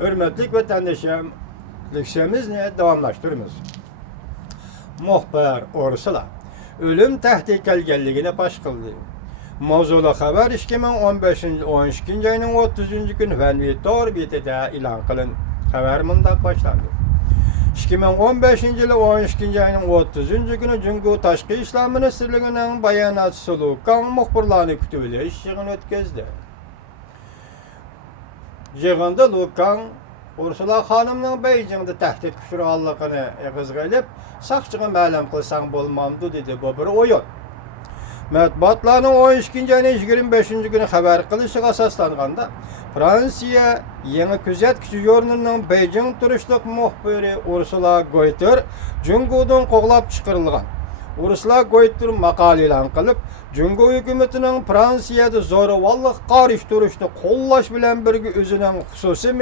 Hürmetlik vatandaşım, lüksemizni davamlaştırırız. Muhbir Ursula, ölüm tehdit kelgenligine baş qildi. Mavzulu xabar 2015-12 ayının 30 gün Fenvi Tor betida e'lon qilindi. Xabar mundaq boshlandi. 2015 yılı 12 ayının 30 günü Cungu Tashqi İşlar Ministerligining bayonotchisi Lukan muxbirlarni kutib olish yig'ini o'tkazdi. Yig'inda Lukan Ursula xonimning Beijingda tahdid kuchurganligini qizg'ilib, saqchiga ma'lum qilsang bo'lmamdi dedi. Bu bir o'yin. Matbuotlarning 12 ayının 25 günü xabar qilishiga asoslanganda Fransiya yangi kuzatuvchi jurnalining Beijing turishliq muxbiri Ursula Goyter Jungudan qo'g'lab chiqarilgan. Ursula Goyter maqola e'lon qilib, Jungu hukumatining Fransiyada zo'ravonlik qarishtirishni qo'llash bilan birga o'zining xususiy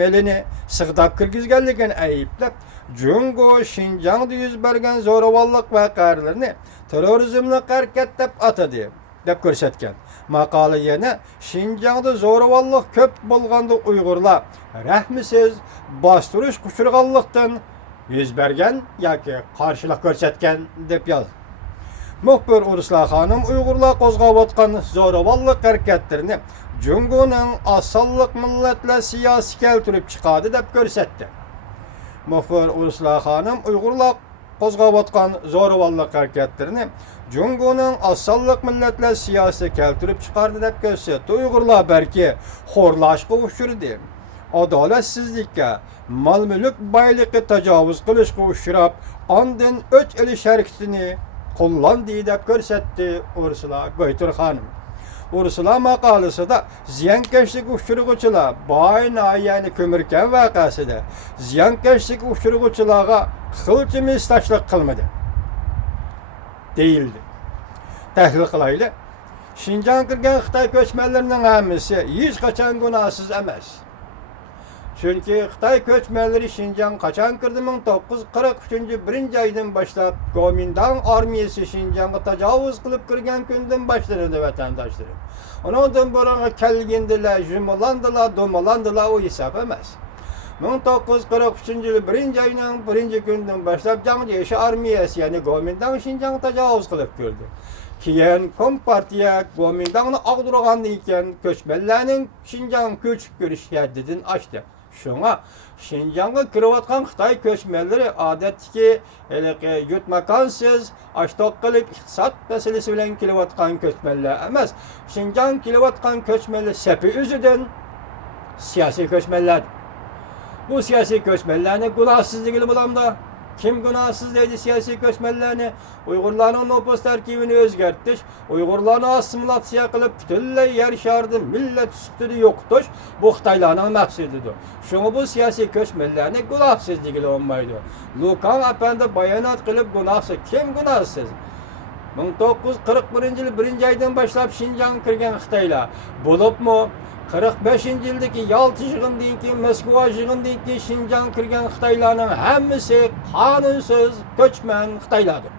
melini sig'dab kirgizganligini ayblab, Jungu Xinjiangda yuz bergan zo'ravonlik voqealarini terrorizmni harakat deb atadi deb ko'rsatgan. Maqola yana Xinjiangda zo'ravonlik ko'p bo'lganda Uyg'urlar rahmisiz bostirish uchirganlikdan yuz bergan yoki qarshilik ko'rsatgan deb yozdi. Muxbir Ursula xonim Uyg'urlar qo'zg'ayotgan zo'ravonlik harakatlarini Junguning asonliq millatlar siyosiy keltirib chiqadi deb ko'rsatdi. Muxbir Ursula xonim Uyg'urlar qo'zg'ayotgan zo'ravonlik harakatlarini Junguning asonliq millatlar siyosiy keltirib chiqardi deb ko'rsatdi. Uyg'urlar balki xo'rlashga uchradi. Adolatsizlikka, mal-mulk boyligiga tajovuz qilishga uchrab, ondan o'ch olish harakatini qo'llandi deb ko'rsatdi Ursula Goyter xonim. Ursula maqolasida ziyonkashlik uchirg'uvchilar ya'ni ko'mirkan voqeasida ziyonkashlik uchirg'uvchilarga qilchi mestajlik qilmadi deyildi. Tahlil qilaylik. Xinjiang kirgan Xitoy ko'chmanlarining hammasi hech qachon gunohsiz emas. Chunki Xitoy ko'chmanlari Xinjiang qachon kirdi? 1943 aydan boshlab Kuomintang armiyasi Xinjiangga tajovuz qilib kirgan kundan boshlanadi vatandoshlar. Ondan burungi kelgandilar, jumlandilar, domalandilar, o hisob emas. 1943 yılı 1 ayının 1 gündən başlap Cangjeşi armiyası yani Kuomintang Xinjiangga tajovuz qilib kirdi. Keyin Kompartiya Kuomintangni ag'durgandan keyin ko'chmanlarning Xinjiang ko'chib kirish haddini ochdi. Şuna Xinjiangga kirayotgan Xitoy ko'chmanlari odatdagi yutmakansiz ashtoq qilib iqtisod masalasi bilan kelayotgan ko'chmanlar emas. Xinjiang kelayotgan ko'chmanlar safi o'zidan siyosiy ko'chmanlar. Bu siyosiy ko'chmanlarning gunohsizligi bilamda kim gunohsiz deydi siyosiy ko'chmanlarni? Uyg'urlarning nüfus tarkibini o'zgartirish, Uyg'urlarni assimilyatsiya qilib butunlay yer sharida millat ustida yo'qotish bu Xitoylarning maqsadidir. Shunga bu siyosiy ko'chmanlarni gunohsizligi olmaydi. Lukan apandi bayonot qilib gunohsiz kim gunohsiz? 1941 yil 1 aydan boshlab Xinjiang kirgan Xitoylar bo'libmi 45 yildagi Yalta yig'inidan keyin Moskva yig'inidan keyin Xinjiang kirgan Xitoylarning hammasi qonunsiz ko'chman Xitoylardir.